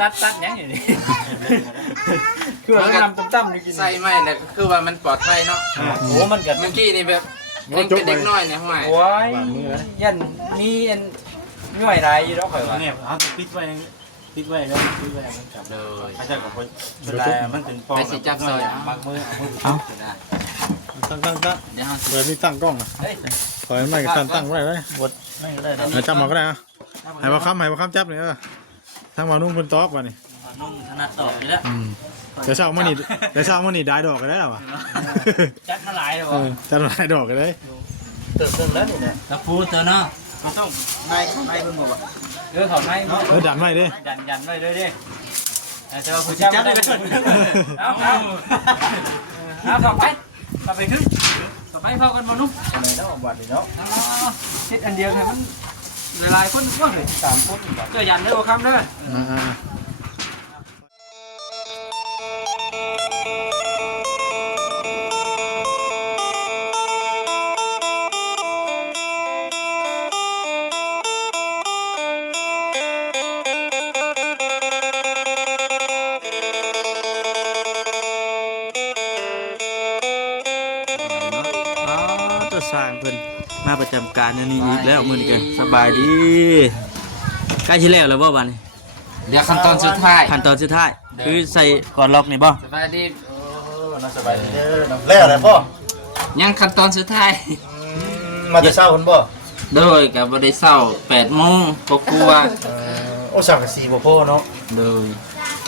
ตัดยังอย่างนี้คือว่าทำตั้มๆกินใส่ไม่เลยคือว่ามันปลอดภัยเนาะโอ้มันกัดเมื่อกี้นี่แบบเป็นเด็กน้อยเนี่ยห่วยโอ้ยยันมีอันย่อยไรอยู่แล้วข่อยว่าเนี่ยเขาปิดไว้แล้วปิดไว้มันกลับเลยเขาจะกับคนเวลามันเป็นฟองบางมือเอาตั้งเดี๋ยวเปิดนี่ตั้งกล้องนะปล่อยมันไม่กันตั้งไว้เลยบดไม่จับมาก็ได้นะให้มาค้ำจับเนี่ยทั้งมานุ่งเป็นต๊อกว่ะนี่นุ่งถนัดดอกนี่แหละเดี๋ยวเช้ามันนี่ได้ดอกกันได้หรอวะจัดมาหลายเลยวะจัดมาหลายดอกกันได้เติมแล้วนี่นะตะปูเติมเนาะก็ต้องไม่เพิ่งบอกว่าเขาไม่ดันไว้ดิยันไว้ด้วยดิแต่ว่าผู้จับได้ไปเอาต่อไปขึ้นต่อไปเข้ากันมานุ่มอะไรเนาะบาดเลยเนาะคิดอันเดียวให้มันหลายคนก็เลย3คนก็ยันได้บ่คำเด้อสร้างเพิ่นมาประจำการนี่อีกแล้วมื้อนี้ก็สบายดีใกล้สิแล้วบ่บัดนี้เดี๋ยวขั้นตอนสุดท้ายคือใส่ก่อนล็อกนี่บ่สบายดีน่าสบายดีเด้อแล้วอะไรพ่อยังขั้นตอนสุดท้ายมาแต่เช้าคนบ่โดยกับบ่ได้เช้า 8:00 นก็กลัวโอ้สังกะสีบ่พอเนาะโดย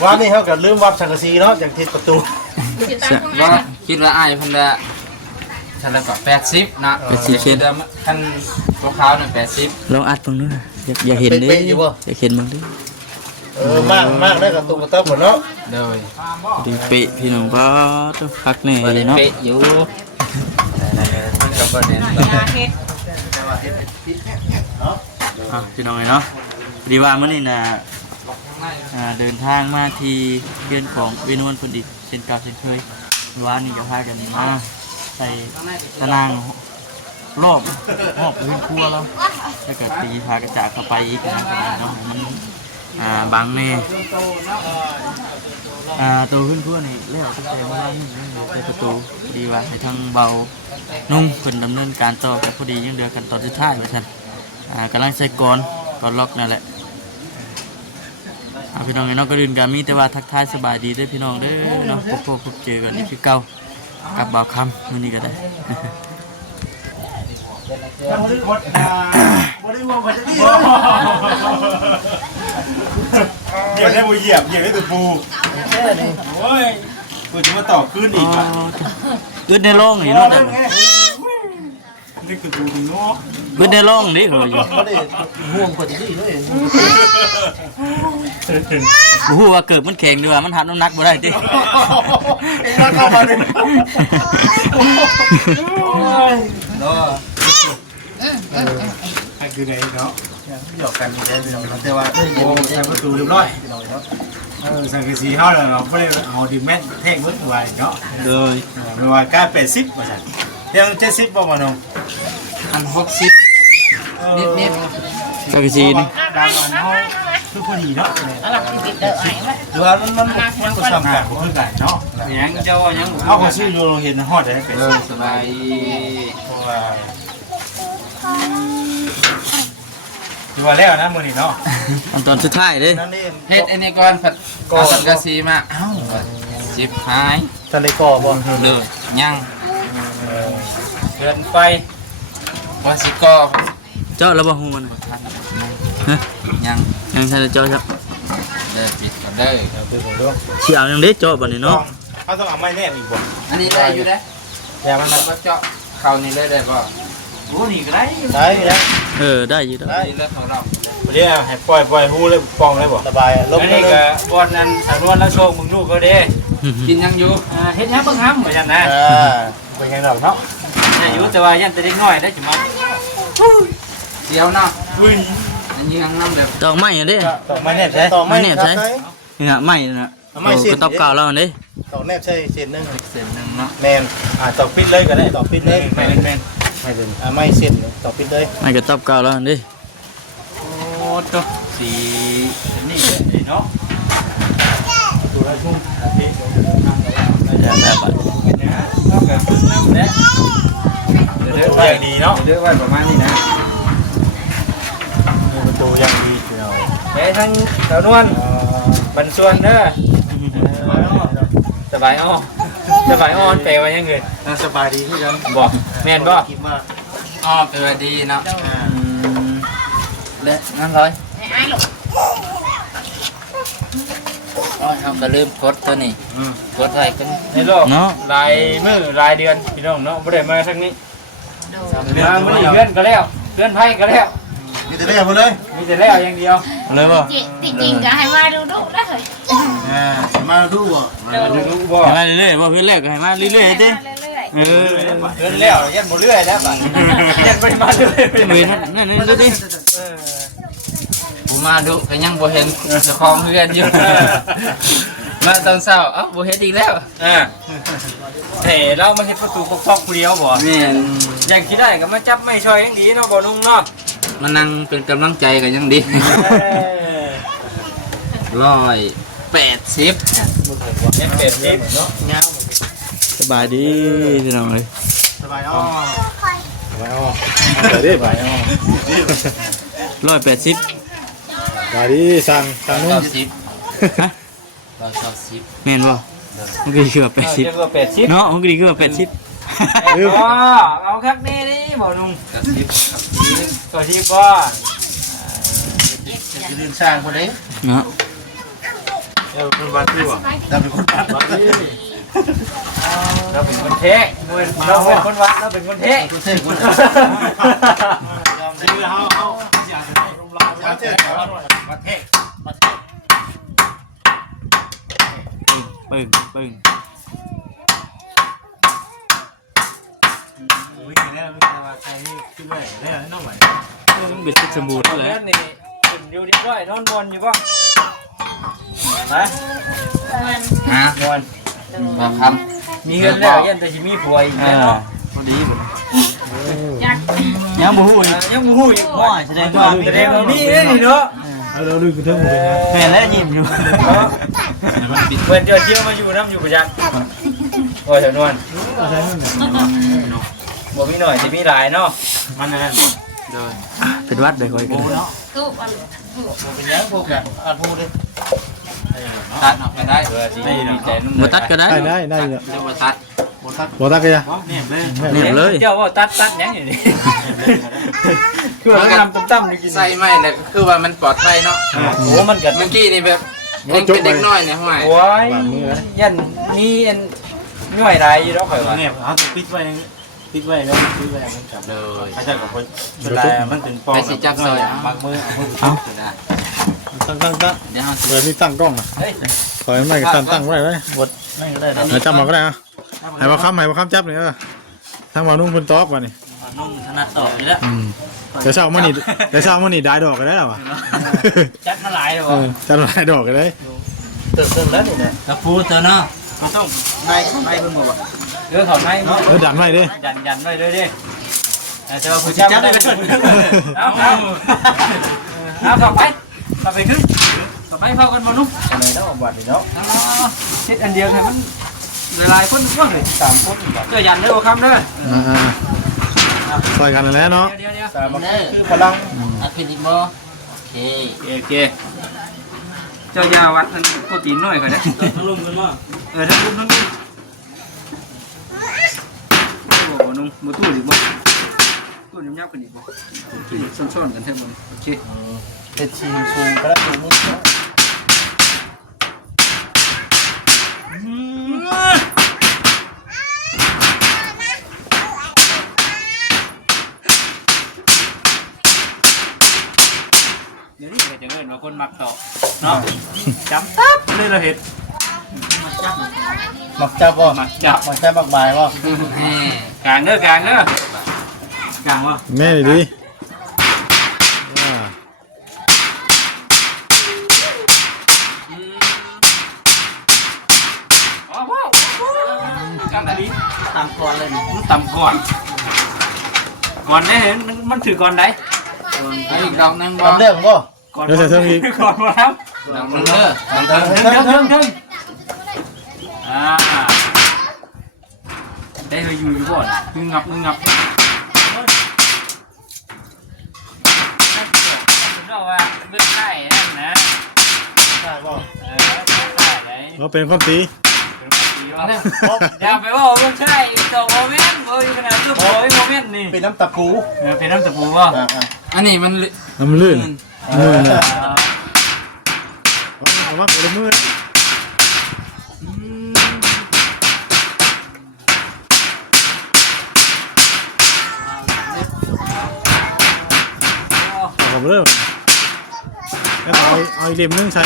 ว่านี่เฮาก็ลืมวับสังกะสีเนาะอย่างทิศประตูว่าคิดว่าอ้ายเพิ่นละฉันแล้วก็80นะ80เซนคันตัวขาวนั่น80ลองอัดเบิ่งดูนะอย่าเห็นเด้อย่าเห็นมึงเด้มากได้กับตุ๊กตาหมดเนาะโดยดีเป๊ะพี่น้องบ่ต้องพักแน่เลยเนาะเป๊ะอยู่กับบ่แน่นเฮ็ดพี่น้องเนาะดีว่ามื้อนี้น่ะเดินทางมาที่เรือนของเวนวนเพิ่นอีกเช่นเก่าเช่นเคยว่านี่จะพากันมาใส่ตะนางรอบพื้นครัวแล้วถ้าเกิดตีพากระจากเข้าไปอีกนะเนาะมันบังแน่ตัวพื้นครัวนี่แล้วตั้งแต่เมื่อวานนี่ใส่ประตูดีว่าให้ทั้งเบานุ่งเพิ่นดำเนินการต่อกับพอดียังเหลือกันตอนสุดท้ายว่าซั่นกำลังใส่ก่อนล็อกนั่นแหละพี่น้องเนาะก็ดื่นกันมีแต่ว่าทักทายสบายดีด้วยพี่น้องเด้อเนาะพบเจอกันนี่คือเก่ากับบ่าวคำมื้อนี้ก็ได้เหยียบได้บ่เหยียบได้ตัวปูโอ้ยกูจะมาต่อขึ้นอีกอ่ะขึ้นในโล่งนี่เนาะนี่คือตัวเนาะขึ้นในโล่งนี่เขาอยู่ห่วงกว่าที่เลยบ่ฮู้ว่าเกิดมันแข็งด้วยมันหับน้ำหนักบ่ได้ติเข้ามาเลยเนาะคือไหนเนาะหยอกกันได้พี่น้องแต่ว่าโอ้ใช้ประตูเรียบร้อยพี่น้องเนาะสังกะสีเฮาแล้วเราบ่ได้เอาดินแม่นแท่งมึดไว้เนาะเลยไม่ว่าการ80ว่าซั่นยัง70บ่มาน้องอัน60นิดสังกะสีนี่ดังอันเฮาคือพอดีเนาะหรือว่ามันก็ซ้ำกันบ่คือกันเนาะยังเจ้ายังเอาก็ซื้ออยู่เห็นฮอดได้เป็นสบายเพราะว่าอยู่ว่าแล้วนะมื้อนี้เนาะอันตอนสุดท้ายเด้เฮ็ดอันนี้ก่อนผัดก่อสังกะสีมาเอ้าจิบหายทะเลก่อบ่เลยยังเดินไปว่าสิก่อเจ้าแล้วบ่ฮู้มันฮะยังทันได้เจ้าครับเด้อปิดก่อนเด้อสิเอายังเด้เจ้าบัดนี้เนาะเขาต้องเอาไม้แนบอีกบ่อันนี้ได้อยู่เด้อย่ามันก็เจาะเข้านี่เลยได้บ่โอ้นี่ก็ได้ได้อยู่ได้เลิกของเราเดี๋ยวให้ปล่อยฮู้เลยปองเลยบ่สบายลบนี่ก็บอนนั้นสำนวนแล้วโชคมึงลูกก็เด้กินยังอยู่เฮ็ดยังเบิ่งห้ำเหมือนกันนะเป็นยังดอกเนาะอยู่แต่ว่ายันแต่เด็กน้อยได้จิมาเดี๋ยวเนาะอันนี้ยังน้ำแบบดอกไม้เด้ดอกไม้แนบใช่ไม้แนบใช่นี่ฮะไม้น่ะก็ตบกาวแล้วเด้ดอกแนบใช่เส้นนึงเนาะแม่นตอกปิดเลยก็ได้ตอกปิดเลยแม่นไม่เป็นไม่เส้นตอกปิดเลยไม่ก็ตบกาวแล้วเด้โอ้ตัวสีนี่เนาะ อย่างดีเนาะ เยอะไว้ประมาณนี้นะ ประตูอย่างดีเนาะ ไปทั้งสาวนวลบันส่วนเด้อสบายอ้อสบายอ้อแต่ว่ายังไง สบายดีที่กัน บอกแม่นบ่ คิดว่า อ้อเป็นว่าดีเนาะและนั่นเลยอ๋อเขาก็ลืมกดตัวนี้กดไว้กัน ในโลกรายมื้อรายเดือนพี่น้องเนาะบ่ได้มาทั้งนี้มามื้อนี้เพื่อนก็แล้วเพื่อนไผก็แล้ว มีแต่ได้หมดเลย มีแต่แล้วอย่างเดียว เลยป่ะ จริงๆก็ให้มาดูดูได้เลย มาดูบ่ รู้บ่ ให้มาเรื่อยๆว่าเพื่อนแรกก็ให้มาเรื่อยๆเด้ เรื่อย เออ เพื่อนแล้วยันบ่เรื่อยแล้วบัดยันบ่ได้มาเรื่อย เว้ยนั่นดูดิ ผมมาดูก็ยังบ่เห็นเจ้าของเพื่อนอยู่มาตอนเช้าเอ้าบ่เห็นอีกแล้ว เฮ้เรามาเฮ็ดประตูปอกๆผู้เดียวบ่ แม่น ยังคิดได้ก็มาจับไม่ช่อยยังดีเนาะบ่นุ่งเนาะ มานั่งเป็นกำลังใจกันยังดี180 F80 เนาะ สบายดีพี่น้องเลย สบายอ้อ ไปดิไป 180 ไปดิสั่งนุ่ม ฮะ 190 แม่นบ่มันก็ดีคือว่า เรียกว่า80 80เนาะมันก็ดีคือว่า80 เอาคักนี่ดิบ่นุ่ง 90 ก็ที่บ่ จะเดินสร้างคนนี้ เนาะ เป็นบ้านที่ว่ะแต่เป็นคนบ้าน เราเป็นคนเทะเราเป็นคนวัดเราเป็นคนเทะ คนเท่คนชื่อเขาอยากจะให้ลงลายประเทศประเทศ ปึ้งปึ้ง โอ้ยเนี่ยไม่ใช่ว่าใครนี่ขึ้นไปได้น้องไหว มันเป็นสมบูรณ์ แล้ แล้ว วนี่อยู่ดีด้วยนอนบนอยู่ป่ะฮะ ฮะ นอน บ่ค มีเงินแล้วยันแต่สิมีผัวอีกแน่เนาะ พอดีบ่ ๆอยาก ยังบ่ฮู้อีก ยังบ่ฮู้อีก โอ้ยแสดงว่า แสดงว่ามีนี่เนาะ เราดูกันทั้งหมดเลยนะ แม่นแล้วยิ้มอยู่ เพิ่นจะเที่ยวมาอยู่น้ำอยู่ประจักษ์โอ้ยเดี๋ยวนวลบ่มีหน่อยสิมีหลายเนาะ มันนั่น ำโดย เป็นวัดเลยค่อยกัน ตู้อัน เป็นยังพวกแบบอ่านพูดดิ ตัดออกไปได้ เออสิดีใจนุ่ม บ่ตัดก็ได้ ได้เลย เรียกว่าตัด บนทัก บอตักกันยัง เนี่ยเลย เนี่ยเลย เจ้าว่าตัดหยังอยู่นี่คือว่าทำตั้มๆนี่กิน ใส่ไม่แต่ก็คือว่ามันปลอดภัยเนาะ โอ้มันกัด เมื่อกี้นี่แบบยังเป็นเด็กน้อยเนี่ยห่วย โอ้ยยันมีอันย่อยไรอยู่แล้วข่อยว่า เนี่ยเขาจะปิดไว้แล้วปิดไว้มันจับ เลย เขาจะกับคนเวลามันเป็นปองบางมือเอา ได้ ตั้ง เดี๋ยวเรา เปิดนี่ตั้งกล้องนะ เฮ้ย ขอให้ไม่กันตั้งไว้เลย ไม่ก็ได้ ให้จับมาก็ได้นะให้มาค้ำจับเนี่ยทั้งมานุ่งคนตอกมานี่ นุ่มถนัดต่อนี่แหละ เดี๋ยวเช้ามันนี่ได้ดอกกันได้หรอวะ จัดมาหลายเลย จะได้ดอกกันได้ เติมแล้วนี่นะ กระปูตัวเนาะ ก็ต้องในเพิ่งบอก เรื่องถอนไม้เนาะ ดันไว้ดิ ยันไว้เลยดิแต่ว่าผู้ชายได้เอาต่อไปขึ้นต่อไปเข้ากันมานุ่มอะไรแล้ววัดเนาะเช็ดอันเดียวให้มันหลายคนก็เลย3คนเจอยันเลยโอ้คำเด้อ ซอยกันแล้วเนาะ เดี๋ยว สามคือพลัง อัดเป็นอีกบ่โอเค โอเคเจ้ายาวัดมันโปรตีนน้อยกว่านะ ทั้งลุมกันว่า ทั้งรุ่มทั้งนี้โอ้นุ่มมือตู้ดิบ่ตู้ยับกันอีกบ่ซ่อนๆกันแท้หมดโอเค เป็นชีสูงก็ได้สูงมุด เดี๋ยวนี้จะเอิ้นว่าคนมักต่อเนาะจำตับเลยเราเห็ด หมักจับบ่ มักจับ หมักจับหมักบายบ่ แม่ กลางเด้อกลางว่า แม่ดี อ๋อว้าวกลางดี ตามก่อนเลย มันต่ำก่อนได้เห็นมันถือก่อนได้ ให้อีกดอกนึงบ่ ทำเรื่องบ่ ก่อนก่อนมาครับ ดอกนึงเด้อดอกนึง ถึง ยอยู่ก่อนงับเราว่าเรื่องไข่นั่นนะใช่ป่ะเราเป็นคนตีอย่าไปว่าเรื่องไข่ตัวโมเมนต์บ่อยู่ขนาดตัวโมเมนต์นี่เป็นน้ำตะปู เป็นน้ำตะปูป่ะอันนี้มันน้ำลื่นเลยเอาว่าเป็นมือผมเริ่มเอาอีเล่มนึงใส่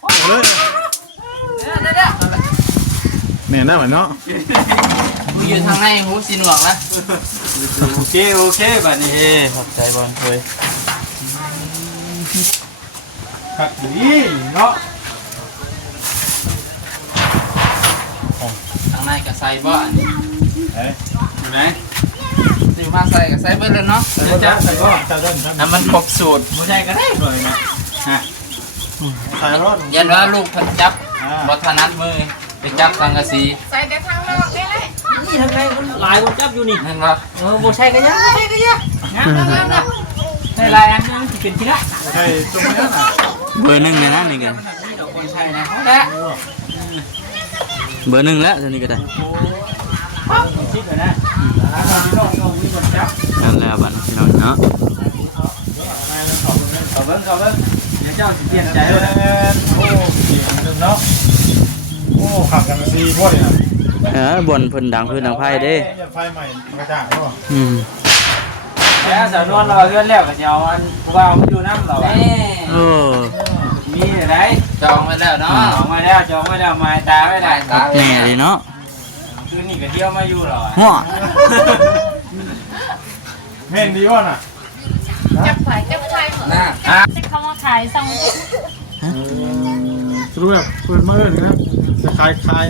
เอาเลยแน่นได้เหมือนเนาะ มึงอยู่ทางในหูสิหนวกนะ โอเคแบบนี้ขอบใจบอลเคย ขัดดีเนาะ ทางในกับใส่บ่อันนี้ ไหน สิมาใส่กับใส่เบิดเลยเนาะ จะใส่ก็ น้ำมันครบสูตร ไม่ใช่ก็ได้เลยนะถ่ายรถ ยันว่าลูกเพิ่นจับบ่ถนัดมือไปจับสังกะสี ใส่แต่ทางนอกได้เลยนี่ทางในคนหลายคนจับอยู่นี่ เห็นบ่ โมใช่ก็ยังนะใช่ลายอันนั้นที่เป็นที่ละ ใช่ตรงนี้นะ เบอร์หนึ่งเลยนะนี่กัน คนใช่นะและ เบอร์หนึ่งแล้วตอนนี้ก็ได้ คิดเลยนะพี่น้องมีคนจับ นั่นแล้วบ้านพี่น้องเนาะ เขาเบิ้งเดี๋ยวเจ้าสิเปลี่ยนใจเลย โอ้ดีจังเนาะโอ้ขับกันมาซีพวกนี้นะ บนเพิ่นดังเพิ่นดังไพ่เด้ ไฟใหม่กระจ่างแล้ว แล้วสาวนวลเราเลื่อนแล้วกันยาวอันว่ามันอยู่น้ำเรา โอ้ มีอะไร จองไว้แล้วเนาะ จองไว้แล้วมาตาไว้ได้ ตา แน่เลยเนาะ คืนนี้ก็เที่ยวมาอยู่หรอ หัว เม่นดีวะน่ะ จับไฟเหรอ น่า จะเข้ามาขายส่ง รู้แบบเปิดมาเอิญนะจะคลาย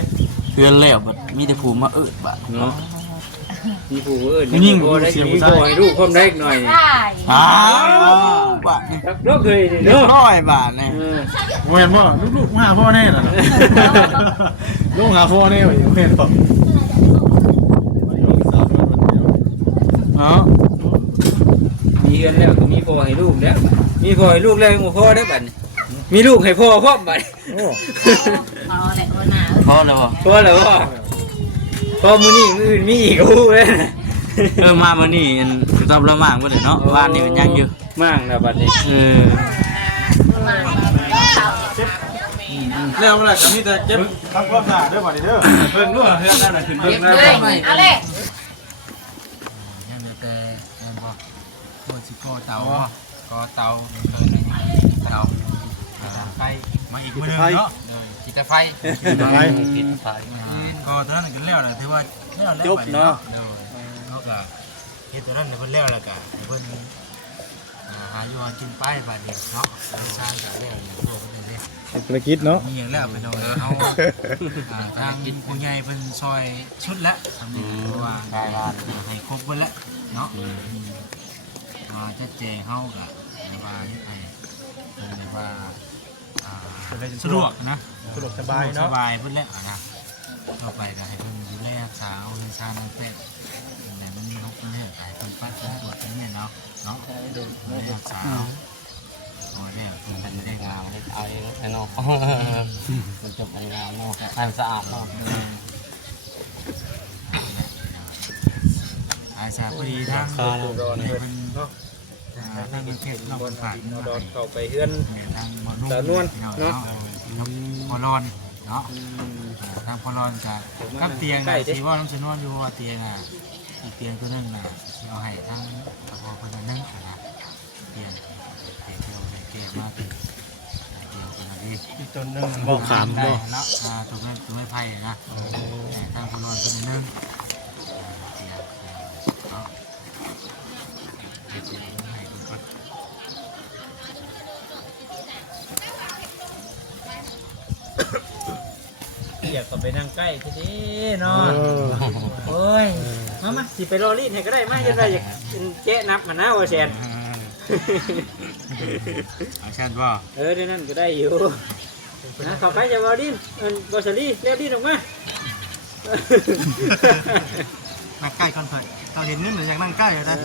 เพื่อนแล้วบัดมีแต่ผูมาบัด เนาะมีผู้ยิ่งเสียงผู้ชายลูกความได้หน่อย ได้ อ้าวบาทนี่ ลูกเคย เรียบร้อยบาทนี่ เว้นว่าลูกหาพ่อแน่น่ะลูกหาพ่อแน่เว้นป่ะ เนาะ มีกันแล้วก็มีพ่อให้ลูกแล้วมีพ่อให้ลูกแล้วมีพ่อได้บัดมีลูกให้พ่อพร้อมบัด โอ้ พอแหละวันหนา พอแล้วบ่ พ่อแล้วพ่อมื้อนี้มื้ออื่นมีอีกฮู้เลย มามื้อนี้ตอบละมากบ่ได้เนาะบ้านนี่มันยังอยู่ มั่งนะบัดนี้ มา แล้วเมื่อไหร่จะมีแต่เจ็บทำความสะอาดด้วยบ่ดีเด้อเพิ่งรู้เรื่องนั้นน่ะขึ้นเพิ่งได้ เอาเลย ยังแต่ยังบ่ตัวสิโกเตาก็เตาเกินเตาไฟ มาอีกมื้อนึงเนาะ กินไฟ ไป ก็ตอนนั้นก็แล้วแหละถือว่าแล้ว จบเนาะ เขาก็เฮ็ดตอนนั้นเพิ่นแล้วแล้วก็เพิ่นหาอยู่หากินไปบาดนี้เนาะสร้างกันแล้วพวกนี้เด้ ธุรกิจเนาะ มีอย่างแล้วไปโดนเฮาทางผู้ใหญ่เพิ่นซอยชุดละสำนึกว่าได้บ้านให้ครบเบิดละเนาะจะแจงเฮาก็ว่าเฮ็ดให้เพิ่นว่าสะดวกนะสะดวกสบายเนาะสบายเพิ่นแล้วนะต่อไปก็ให้เพิ่นดูแลรักษาเอาเงินชาติมันเป็นแต่มันมี6ประเทศหลายคนปัดตรวจนี่เนาะดูรักษาโอ้ยเนี่ยเพิ่นได้งานได้เอาไอ้เนาะมันจบงานเนาะให้สะอาดเนาะอาสาพอดีทางเพิ่นทางเขตนอกฝากเข้าไปเฮือนทางสาวนวลเนาะพอรอนเนาะทางพอรอนกับเตียงน่ะสิว่าน้ำสนวนอยู่ว่าเตียงอ่ะอีกเตียงตัวนึงน่ะสิเอาให้ทางพอเพิ่นนึงนะเตียงเตียงมาเตียงตัวนี้อีกตัวนึง บ่ขามบ่ เนาะตัวนั้นตัวไม่ไผ่นะทางพอรอนตัวนึงอยากก็ไปนั่งใกล้ทีนี้เนาะโอ้ยมาสิไปรอรีดให้ก็ได้มาจะได้อยากแกะนับกันนะว่าแซน อาชันว่า เดี๋ยวนั้นก็ได้อยู่นะเข้าไปจะรอรีดบอสลี่เรียกรีดออกมา นั่งใกล้ก่อนเพิ่นเราเห็นนี่เหมือนอยากนั่งใกล้เลยนะ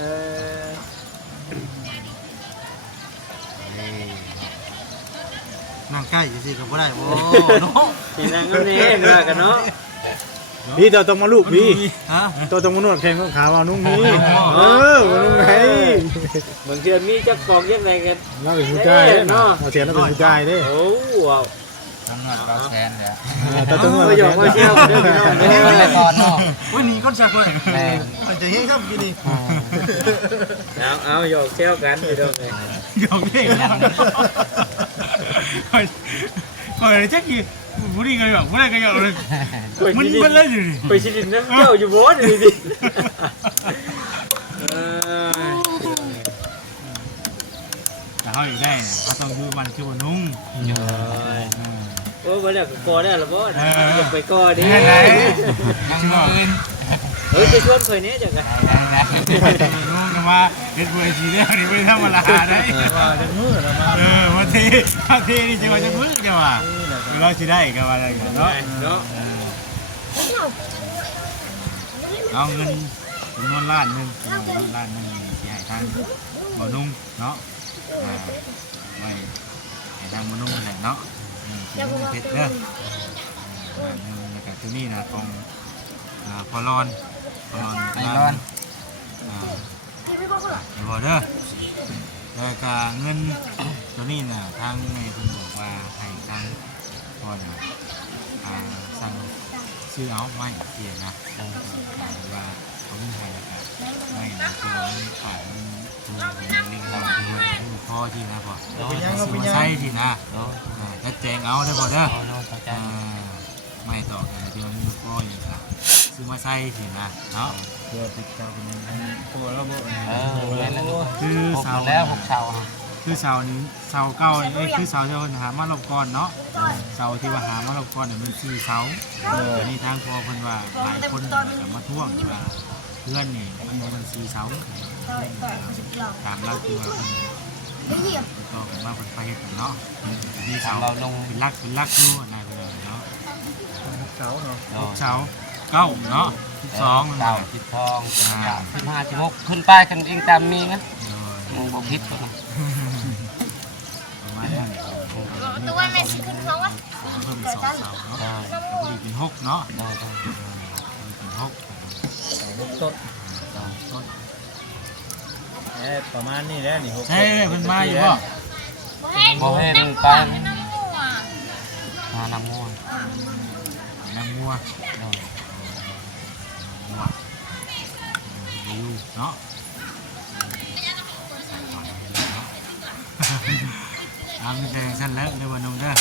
นั่งใกล้สิก็บ่ได้โอ้เนาะ สินั่งกันนี่ว่ากันเนาะ พี่ตัวต้องมาลูกพี่ ฮะ ตัวต้องมานวดแข้งขาวนุ่งนี่นุ่งไง บางเทื่อมีจักกองยังไงกัน เราเป็นผู้ชายเนาะเอาเสียงเราเป็นผู้ชายเด้ โอ้ว้าว ทำนวดเราแซนเลย ตัวต้องนวด มาหยอกมาเที่ยวเด้อพี่น้องเด้อ ไปก่อนเนาะ วันนี้ก็ชักเลย แม่ มันจะเฮ้ยครับกินดี เอาหยอกแซวกันพี่น้องเอ้ย หยอกเล่นก่อนเลยจักกี่บุรีกันหยอกบุรีกันหยอกเลยมันเป็นอะไรอยู่นี่ ไปสิดินน้ำเจ้าอยู่บ่นี่ดิ แต่เขาอยู่ได้เนี่ยเขาต้องดูมันคือว่านุ่ง โอ้บ่แล้วก็กอได้ล่ะบ่อยากไปกอดิ ไหนไหน ยังมืน เฮ้ยจะชวนข่อยแน่จังไง นุ่งกันว่าเด็ดบุรีสีแดงนี่ไม่ธรรมดาได้ ว่าจะมือเรามา มาทีนี่จะว่าจะมึกจะว่าเราจะได้กันว่าอะไรกันเนาะ เนาะ เอาเงินจำนวนล้านหนึ่งล้านหนึ่งที่ให้ทางบ่อนุ่งเนาะไว้ให้ทางบ่อนุ่งแหละเนาะเพชรเด้อแล้วก็ตัวนี้นะของพอรอน ไอรอน ไอ้บอเด้อแล้วก็เงินตัวนี้นะทางในคุณบอกว่าให้ทางก่อนสั่งซื้อเอาไม่เสียนะว่าเขาไม่ให้แล้วก็ไม่นะคือมันขายมันลิงเราคือพ่อที่นะพ่อซื้อมาใช้ที่นะจะแจงเอาได้พอเด้อไม่ต่อกันที่มันมีพ่ออย่างนี้ซื้อมาใช้ที่นะเนาะเพื่อติดเจ้าเป็นโอ้ระบบคือเสาแล้ว6เสาคือเสานี้เสาเก่าคือเสาที่หามาลบก่อนเนาะเสาที่ว่าหามาลบก่อนเนี่ยมัน4เสาอันนี้ทางพ่อเพิ่นว่าหลายคนมาท่วงว่าเพื่อนนี่มัน4เสาตามเราคือว่าก็มาเป็นไปเนาะมีเสาเราลงเป็นลักอยู่นายเพิ่นเนาะเสาเนาะเสาเก้าเนาะ12 เต่าทิดทอง15 16ขึ้นป้ายกันเองตามมีนะมึงบอกพิษก่อน ประมาณนั้น ตัวแม่สิขึ้นเขาวะ เพิ่ม2เสาเนาะพอดีเป็น6เนาะเป็น6ต้นประมาณนี้แหละนี่ ใช่เพิ่นมาอยู่บ่ บอกให้มันไปน้ำง่วง นางงัวเนาะทำใจสั้นแล้วเดี๋ยววันนุ่งเด้อ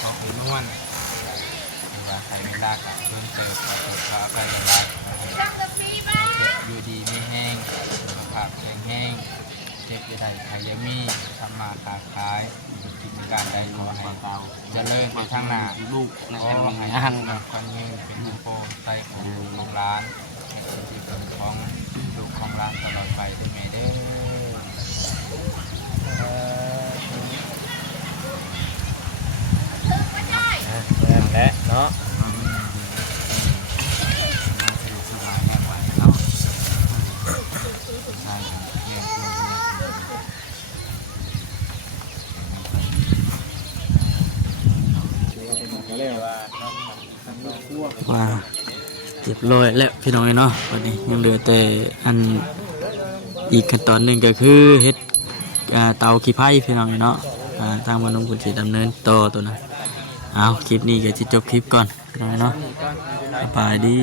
เขาเป็นนวลว่าใครไม่รักเพิ่มเติมก็ไปรักเจ็บอยู่ดีไม่แห้งสุขภาพแห้งเจ็บอยู่ใดใครยังมีทำมาค้าขายกิจการใดขอให้เตาจะเลิกไปทางหน้าลูกขอให้หันความยืนเป็นโปรไซของร้านเป็นที่เป็นของลูกของร้านตลอดไปด้วยแม่เด้อแหละเนาะ ว่าเรียบร้อยแล้วพี่น้องเนาะวันนี้ยังเหลือแต่อันอีกขั้นตอนหนึ่งก็คือเฮ็ดเตาขี้ไผ่พี่น้องเนาะทางมนุษย์คนสิดำเนินต่อตัวนะเอาคลิปนี้ก็จะจบคลิปก่อนพี่น้องเนาะสบายดี